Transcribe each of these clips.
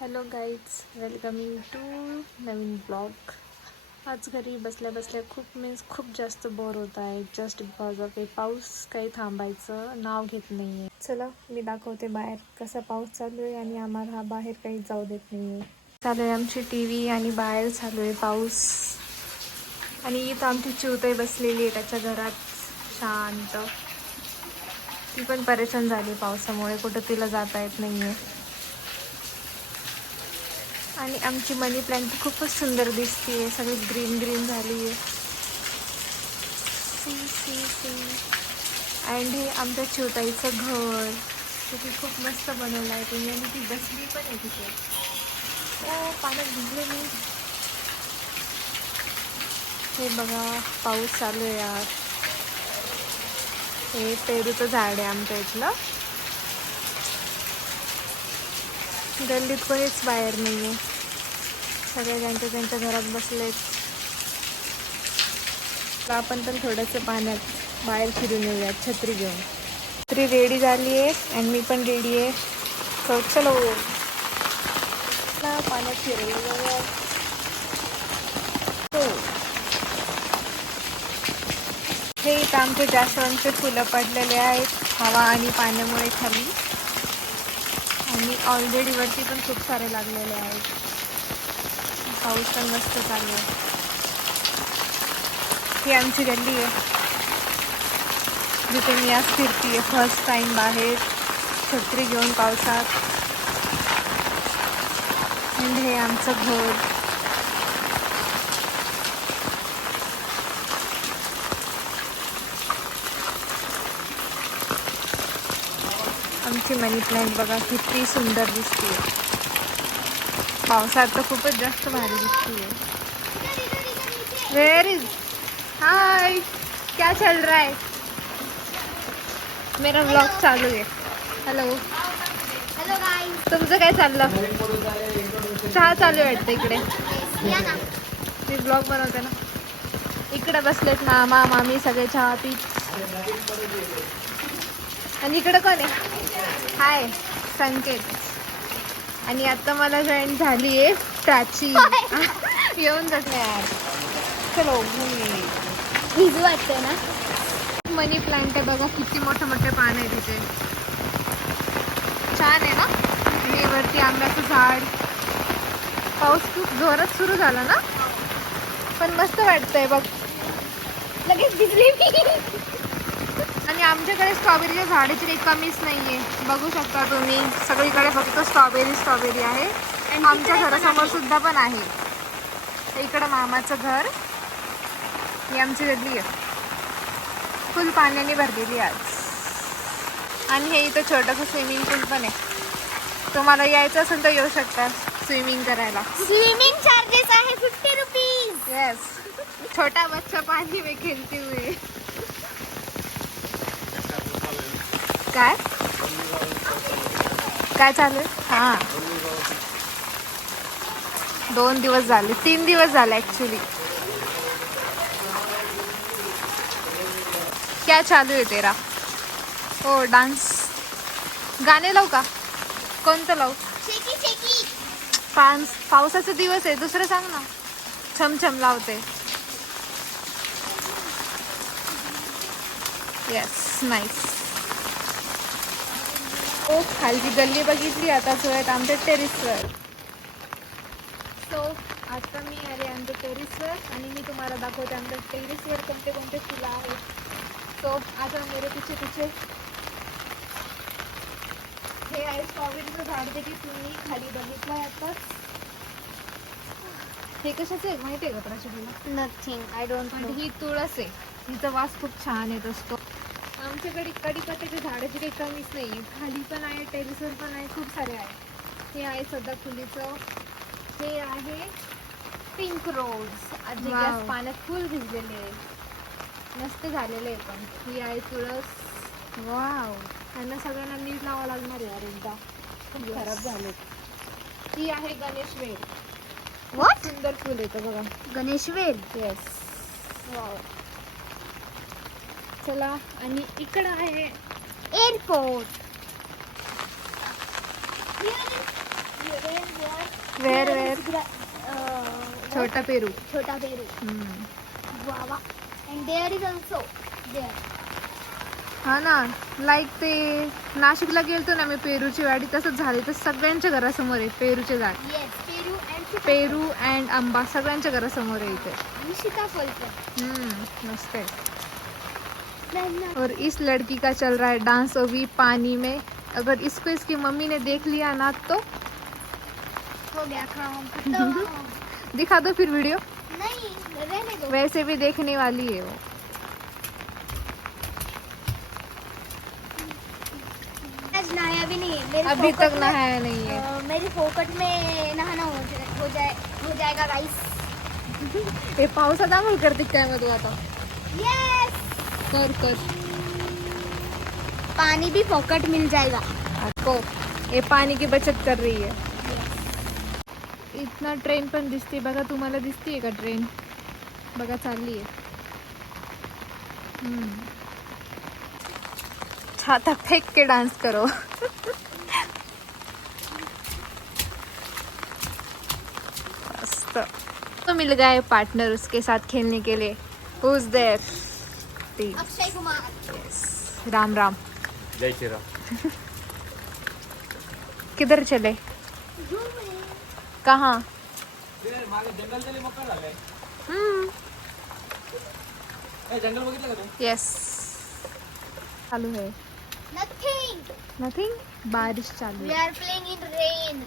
Hello guys welcoming to नवीन blog आज घरी बसल्या बसल्या खूप मीन्स खूप जास्त बोर होत आहे. जस्ट बिकॉज ऑफ ए पाऊस काही थांबायचं नाव घेत नाही आहे चला मी दाखवते बाहेर कसा पाऊस चालू आहे आणि आम्हाला हा बाहेर काही जाऊ देत नाही आहे चालू आहे आमची टी व्ही आणि बाहेर चालू आहे पाऊस. आणि इथं आमची चिवताई बसलेली आहे त्याच्या घरात शांत. ती पण परेशान झाली पावसामुळे कुठं तिला जाता येत नाही आहे आणि आमची मनी प्लांट खूपच सुंदर दिसते आहे सगळी ग्रीन ग्रीन झाली आहे सी सी सी अँड हे आमच्या छोटाईचं घर. तिथे खूप मस्त बनवलं आहे तुम्ही. आणि ती बसली पण आहे तिथे. ओ पाण्यात भिजले मी. हे बघा पाऊस चालू आहे यार. हे पेरूचं झाड आहे आमच्या इथलं. गल्लीत कोणीच बाहेर नाही आहे सगळे ज्यांच्या त्यांच्या घरात बसलेत. तर आपण पण थोडंसं पाण्यात बाहेर फिरून येऊया छत्री घेऊन. छत्री रेडी झाली आहे आणि मी पण रेडी आहे. तर चलो. पाण्यात फिरायला जाऊया हो. हे इथं आमचे जास्वंदचे फुलं पडलेले आहेत हवा आणि पाण्यामुळे खाली. आणि ऑलरेडी वरती पण खूप सारे लागलेले आहेत. पाऊस पण मस्त चालू आहे. ही आमची गल्ली आहे. जिथे मी आज फिरते फर्स्ट टाईम बाहेर. छत्री घेऊन पावसात. आणि हे आमचं घर. आमची मनी प्लांट बघा किती सुंदर दिसते पावसात तर खूपच जास्त भारी दिसते वेअर इज हाय क्या चल रहा है? मेरा ब्लॉग चालू आहे. हॅलो हॅलो तुमचं काय चाललं? चहा चालू आहे वाटतं इकडे. मी ब्लॉग बनवते ना. इकडे बसलेत मामा मामी सगळे चहा पीत. आणि इकडे कोण आहे? हाय संकेत. आणि आता मला जॉईन झाली आहे प्राची. येऊन जाते यार चलो भिजू वाटते ना? मनी प्लांट आहे बघा किती मोठे मोठे पान आहे तिथे. छान आहे ना? आणि वरती आंब्याचं झाड. पाऊस खूप जोरात सुरू झाला ना? पण मस्त वाटतंय बघ. लगेच भिजली मी. आणि आमच्याकडे स्ट्रॉबेरीच्या झाडाची काही कमीच नाहीये. बघू शकता तुम्ही. सगळीकडे फक्त स्ट्रॉबेरी स्ट्रॉबेरी आहे. आमच्या पण घरासमोर आहे. सुद्धा पण आहे. इकडं मामाचं घर. ही आमची गल्ली आहे. फुल पाण्याने भरलेली आहे आज. आणि हे इथं छोटंसं स्विमिंग पूल पण आहे. तुम्हाला यायचं असेल तर येऊ शकता स्विमिंग करायला. स्विमिंग चार्जेस आहे फिफ्टी रुपीज येस छोटा बच्चा पानी में हुए काय? काय चालू आहे? हा. दोन दिवस झाले तीन दिवस झाले ऍक्च्युली क्या चालू आहे तेरा? हो डान्स गाणे लावू का? कोणतं लावू? पान्स पावसाचा दिवस आहे दुसरं सांग ना. छमछम लावते. येस नाईस ओ खालची गल्ली बघितली आता सोयत आमच्या टेरिसवर. सो आता मी आले आमच्या टेरिसवर आणि मी तुम्हाला दाखवते आमच्या टेरिसवर कोणते कोणते फुलं आहेत. सो आता मेरे पिछे पिछे. हे आहे स्ट्रॉबेरीचं झाड देखील तुम्ही खाली बघितलं आहे आताच हे कशाचं आहे? माहिती आहे का प्राची तुला? नथिंग आय डोंट ही तुळस आहे. हिचा वास खूप छान येत असतो. आमच्याकडे कडीपत्त्याच्या झाडाची काही कमीच नाही खाली पण आहे टेरिसवर पण आहे खूप सारे आहे. हे आहे सध्या फुलीचं हे आहे पिंक रोज. गॅस पाण्यात फुल भिजलेले आहे. मस्त झालेले आहे पण. ही आहे तुळस. वाव त्यांना सगळ्यांना नीट लावा लागणार आहे एकदा खूप. खराब झाले. ही आहे गणेश वेल? सुंदर फुल येतं बघा. गणेश वेल? येस चला आणि इकडं आहे एअरपोर्ट. वेअर Uh, छोटा पेरू. छोटा पेरू. guava and there is also there. हा ना लाईक ते नाशिकला गेलतो ना मी पेरूची वाडी तसंच झाली. तर सगळ्यांच्या घरासमोर आहे पेरूचे झाड. पेरू अँड आंबा सगळ्यांच्या घरासमोर आहे इथे. मस्त है नाही और इस लड़की का चल रहा है डांस अभी पानी में। अगर इसको इसकी मम्मी ने देख लिया ना तो। हो गया काम दिखा दो फिर वीडियो। नहीं रहने दो। वैसे भी देखने वाली है वो। आज नहाया भी नहीं है। मेरे अभी तक नहाया नहीं है। अ, मेरी फोकट में नहाना हो जाए हो जाए हो जाएगा गाइस हे पावसात आंघोळ करते काय मग तू। आता यस कर कर। पानी भी फोकट मिल जाएगा आपको। ये पानी की बचत कर रही है। इतना ट्रेन पण दिसते, बघा तुम्हाला दिसतीये का ट्रेन बघा चालली आहे. हम्म. छाता फेंक के डांस करो. तो मिल गए पार्टनर उसके साथ खेलने के लिए. हुज देयर अक्षय कुमार राम राम जय श्री राम किधर चले? कहाँ? जंगल तरी मकर झालंय हम्म। जंगल बघितलं का तू यस चालू है। नथिंग नथिंग बारिश चालू we are playing in rain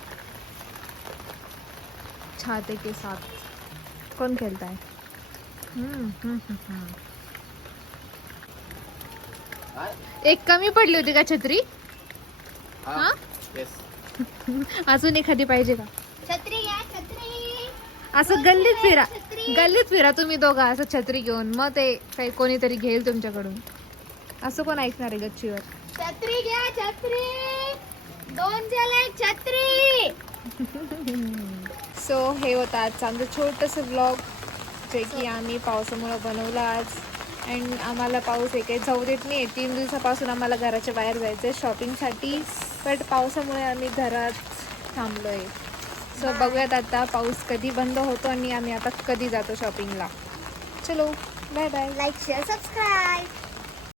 छाते के साथ। कौन खेलता है? हम्म, हम्म, हम्म, हम्म. एक कमी पडली होती का छत्री? हा. येस अजून एखादी पाहिजे का? छत्री घ्या छत्री. असं गल्लीत फिरा. गल्लीत फिरा तुम्ही दोघं असं छत्री घेऊन. मग ते काही कोणीतरी घेईल तुमच्याकडून. असं कोण ऐकणार आहे गच्चीवर? छत्री घ्या छत्री. दोन झाले छत्री. सो हे होतं आजचं आमचं छोटंसं ब्लॉग जे की आम्ही पावसामुळं बनवलं आज. अँड आम्हाला पाऊस काही जाऊ देत नाही तीन दिवसापासून आम्हाला घराच्या बाहेर जायचं आहे शॉपिंगसाठी बट पावसामुळे आम्ही घरात थांबलो आहे सो बघूयात आता पाऊस कधी बंद होतो आणि आम्ही आता कधी जातो शॉपिंगला चलो. Bye bye like share subscribe